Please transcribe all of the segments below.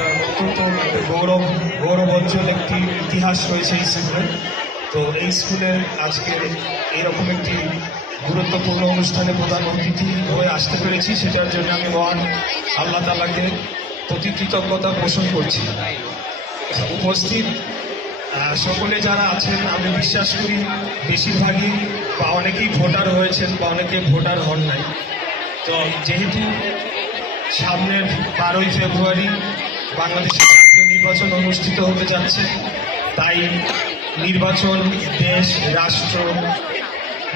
একটা অত্যন্ত গৌরবোজ্জ্বল একটি ইতিহাস রয়েছে এই স্কুলের। তো এই স্কুলের আজকে এরকম একটি গুরুত্বপূর্ণ অনুষ্ঠানে প্রধান অতিথি হয়ে আসতে পেরেছি, সেটার জন্য আমি মহান আল্লাহ তাআলাকে প্রতি কৃতজ্ঞতা পোষণ করছি। উপস্থিত সকলে যারা আছেন, আমি বিশ্বাস করি বেশিরভাগই বা অনেকেই ভোটার হয়েছেন বা অনেকে ভোটার হন নাই। তো যেহেতু সামনের 12ই ফেব্রুয়ারি বাংলাদেশের জাতীয় নির্বাচন অনুষ্ঠিত হতে যাচ্ছে, তাই নির্বাচন, দেশ, রাষ্ট্র,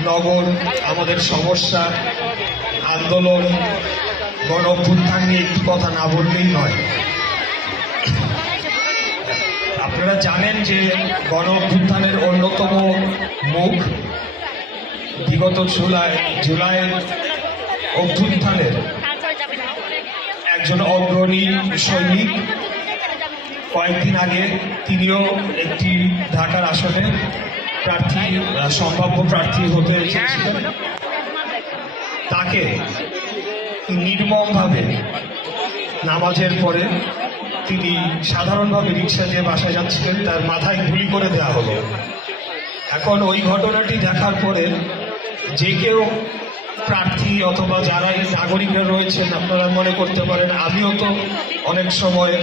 নগর, আমাদের সমস্যা, আন্দোলন, গণ অভ্যুত্থান নিয়ে একটি কথা না বললেই নয়। আপনারা জানেন যে গণ অভ্যুত্থানের অন্যতম মুখ বিগত জুলাই অভ্যুত্থানের একজন অগ্রণী সৈনিক, কয়েকদিন আগে তিনিও একটি ঢাকার আসনে সম্ভাব্য প্রার্থী হতে চেয়েছিলেন। তাকে নির্মমভাবে নামাজের পরে তিনি সাধারণভাবে রিক্সা দিয়ে বাসায় যাচ্ছিলেন, তার মাথায় গুলি করে দেওয়া হলো। এখন ওই ঘটনাটি দেখার পরে যে কেউ প্রার্থী অথবা যারা নাগরিকরা রয়েছেন, আপনারা মনে করতে পারেন আমিও তো অনেক সময়